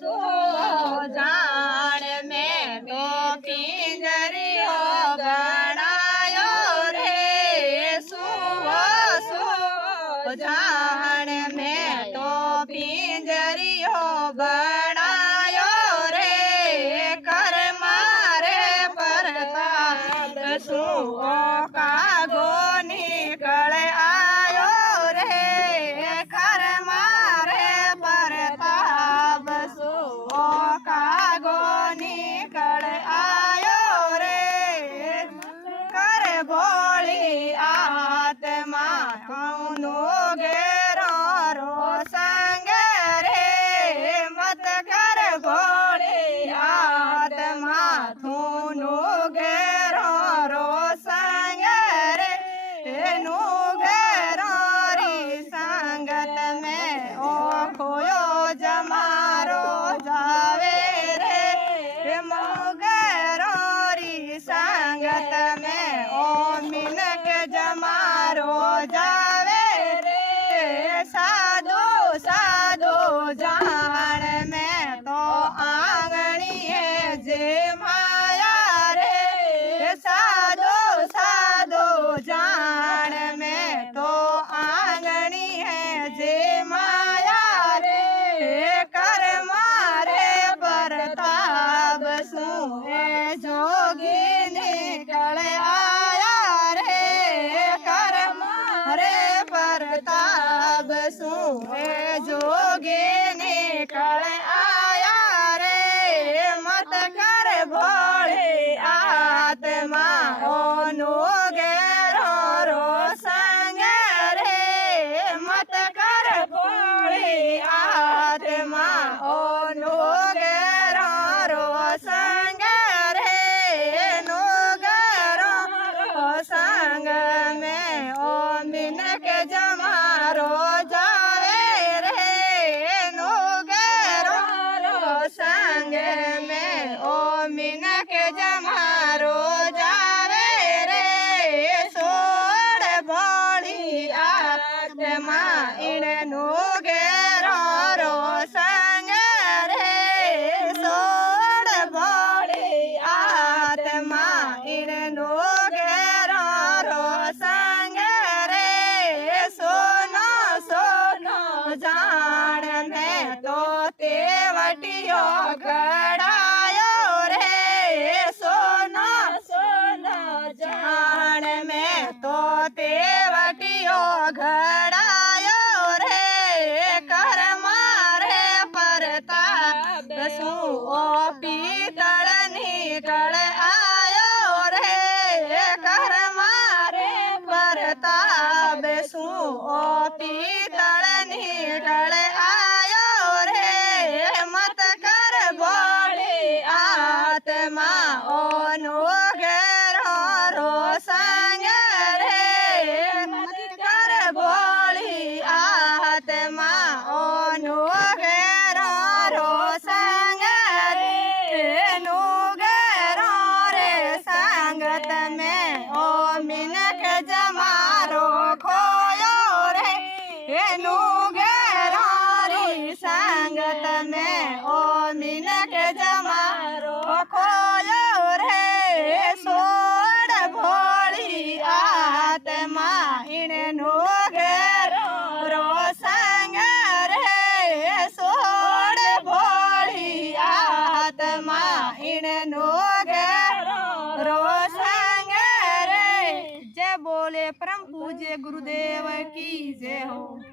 सो जान में तो पिंजरियो गणायो रे सो जान में तो पिंजरियो गणायो रे कर मारे परताप सो कागो निकल आयो रे कर मारे परताप सो कागो निकल आयो रे कर भोली आत्मा नो घेरो रो संग रे मत कर भोली आत्मा थूनो घेरो रो संग रे नो घेरो री संगत में ओ खोयो जमारो जावे रे मोगेरो री संगत में ओ मिनक जमारो जावे रे साधो साधो जान में तो आंगणी है जे माया रे साधो साधो जान में तो आंगणी है जे माया रे कर मारे परताप सुए जोगी निकल आया रे कर मारे परताप सुए जोगी निकल आया रे मत कर भोले आत्मा ओ नो घेरो रो संग रे मत कर भोले आत्मा ओ नो घेरो रो संग रे नो घेरो रो संग में ओ मिनक जमारो जावे रे नो घेरो रो संग में ओ मिनक जमारो जावे रे सोड़ भोली आत्मा इन नो घेरो रो संग रे सोड़ भोली आत्मा इन नो घेरो रो संग रे सोनो सोनो जान में तो तेवटियो घड़ायो रे सोनो सोनो जान में तो तेवटियो घड़ायो रे कर मारे परताप सो पीतल निकल आयो रे कर मारे परताप सो पीतल निकल आयो रे मत कर भोले आत्मा ओ नो घेरो रो संग रे मत कर भोली आत्मा ओ नो घेरो रो संग रे नो घेरो रे संगत में ओ मिनक जमारो खोयो रे नो घेरो री संगत में ओ मिनक जमारो खोयो रे सोड़ भोली आत्मा इन नो घेरो रो संग रे सोड़ भोली आत्मा इन नो घेरो रो संग रे जय बोले परम पूज्य गुरुदेव की जय हो।